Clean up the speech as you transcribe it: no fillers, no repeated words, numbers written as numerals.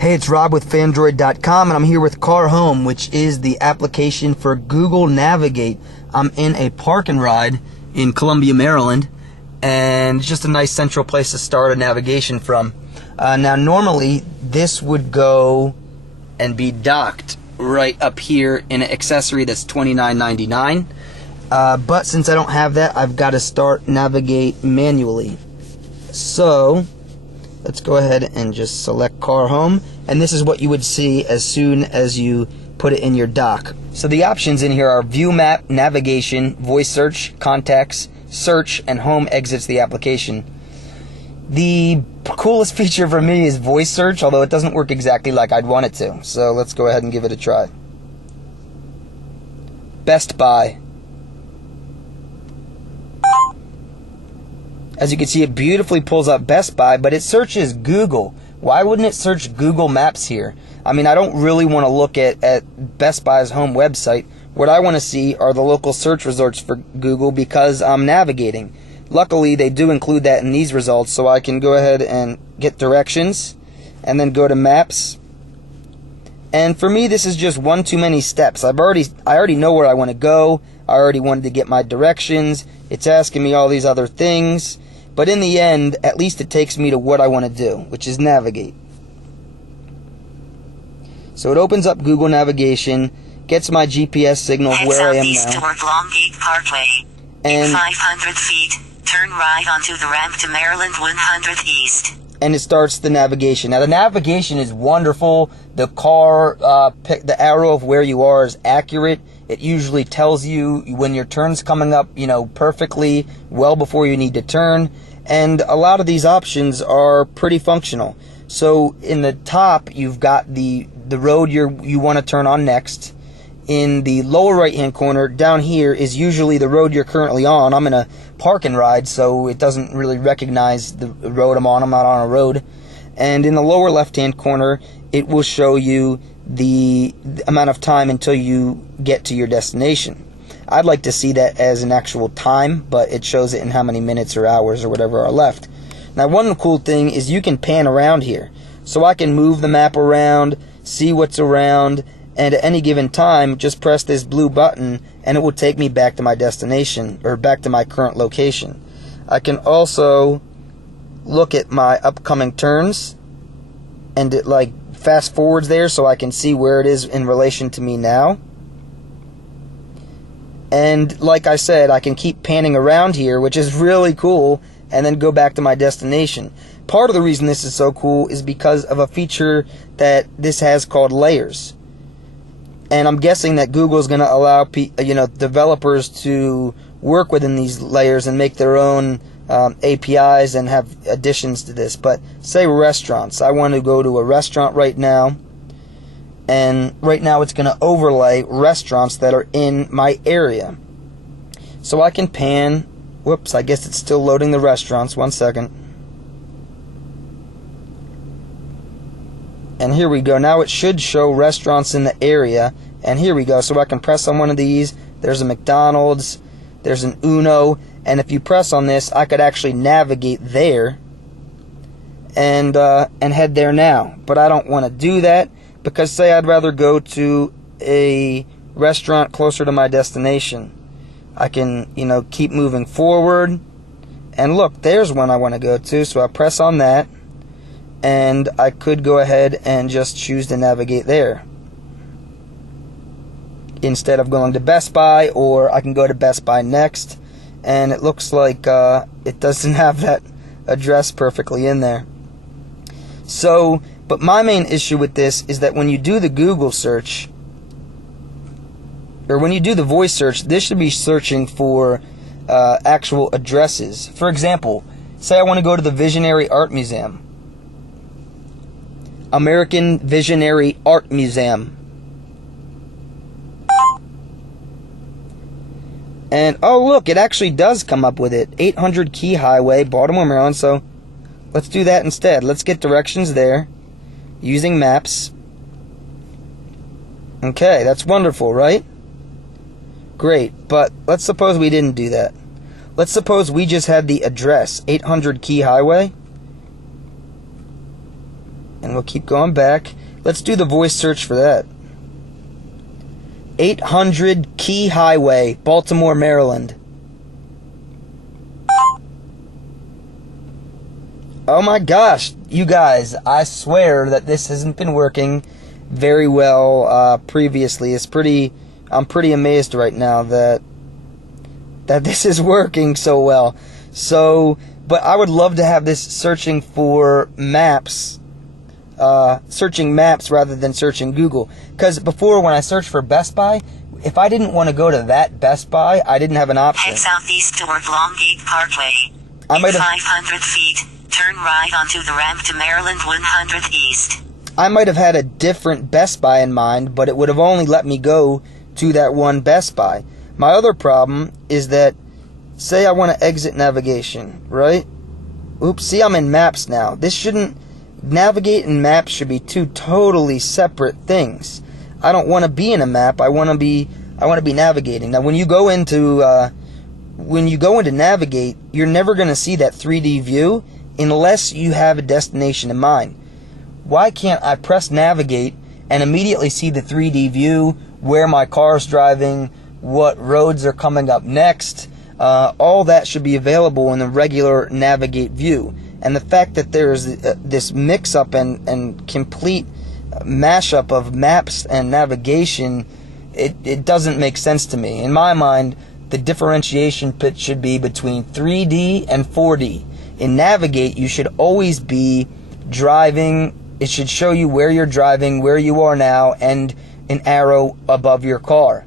Hey, it's Rob with Fandroid.com, and I'm here with Car Home, which is the application for Google Navigate. I'm in a park and ride in Columbia, Maryland, and it's just a nice central place to start a navigation from. Now, normally, this would go and be docked right up here in an accessory that's $29.99. But since I don't have that, I've got to start Navigate manually. So let's go ahead and just select Car Home, and this is what you would see as soon as you put it in your dock. So the options in here are View Map, Navigation, Voice Search, Contacts, Search, and Home exits the application. The coolest feature for me is Voice Search, although it doesn't work exactly like I'd want it to. So let's go ahead and give it a try. Best Buy. As you can see, it beautifully pulls up Best Buy, but it searches Google. Why wouldn't it search Google Maps here? I mean, I don't really want to look at Best Buy's home website. What I want to see are the local search results for Google because I'm navigating. Luckily, they do include that in these results, so I can go ahead and get directions and then go to Maps. And for me, this is just one too many steps. I already know where I want to go. I already wanted to get my directions. It's asking me all these other things. But in the end, at least it takes me to what I want to do, which is navigate. So it opens up Google Navigation, gets my GPS signal of where I am now. Toward Longgate Parkway. And in 500 feet, turn right onto the ramp to Maryland 100 East. And it starts the navigation. Now the navigation is wonderful. The the arrow of where you are is accurate. It usually tells you when your turn's coming up, perfectly well before you need to turn. And a lot of these options are pretty functional. So in the top, you've got the road you want to turn on next. In the lower right-hand corner, down here, is usually the road you're currently on. I'm in a park and ride, so it doesn't really recognize the road I'm on. I'm not on a road. And in the lower left-hand corner, it will show you the amount of time until you get to your destination. I'd like to see that as an actual time, but it shows it in how many minutes or hours or whatever are left. Now, one cool thing is you can pan around here. So I can move the map around, see what's around, and at any given time, just press this blue button and it will take me back to my destination, or back to my current location. I can also look at my upcoming turns, and it fast forwards there so I can see where it is in relation to me now. And like I said, I can keep panning around here, which is really cool, and then go back to my destination. Part of the reason this is so cool is because of a feature that this has called layers. And I'm guessing that Google's going to allow developers to work within these layers and make their own APIs and have additions to this. But say restaurants. I want to go to a restaurant right now. And right now it's going to overlay restaurants that are in my area. So I can pan. Whoops, I guess it's still loading the restaurants. 1 second. And here we go. Now it should show restaurants in the area. And here we go. So I can press on one of these. There's a McDonald's. There's an Uno. And if you press on this, I could actually navigate there and head there now. But I don't want to do that because, say, I'd rather go to a restaurant closer to my destination. I can, keep moving forward. And look, there's one I want to go to. So I press on that. And I could go ahead and just choose to navigate there instead of going to Best Buy, or I can go to Best Buy next. And it looks like it doesn't have that address perfectly in there. So, but my main issue with this is that when you do the Google search, or when you do the voice search, this should be searching for actual addresses. For example, say I want to go to the Visionary Art Museum. American Visionary Art Museum. And, oh look, it actually does come up with it. 800 Key Highway, Baltimore, Maryland. So, let's do that instead. Let's get directions there, using maps. Okay, that's wonderful, right? Great, but let's suppose we didn't do that. Let's suppose we just had the address, 800 Key Highway. And we'll keep going back. Let's do the voice search for that. 800 Key Highway, Baltimore, Maryland. Oh my gosh, you guys, I swear that this hasn't been working very well previously. I'm pretty amazed right now that this is working so well. So, but I would love to have this searching for maps, searching maps rather than searching Google. Because before, when I searched for Best Buy, if I didn't want to go to that Best Buy, I didn't have an option. Head southeast toward Longgate Parkway. I might have 500 feet. Turn right onto the ramp to Maryland 100 East. I might have had a different Best Buy in mind, but it would have only let me go to that one Best Buy. My other problem is that, say I want to exit navigation, right? Oops, see, I'm in maps now. This shouldn't, navigate and maps should be two totally separate things. I don't want to be in a map. I want to be navigating. Now, when you go into navigate, you're never going to see that 3D view unless you have a destination in mind. Why can't I press navigate and immediately see the 3D view, where my car's driving, what roads are coming up next? All that should be available in the regular navigate view. And the fact that there's this mix-up and complete mashup of maps and navigation, it doesn't make sense to me. In my mind, the differentiation pitch should be between 3D and 4D. In navigate, you should always be driving. It should show you where you're driving, where you are now, and an arrow above your car.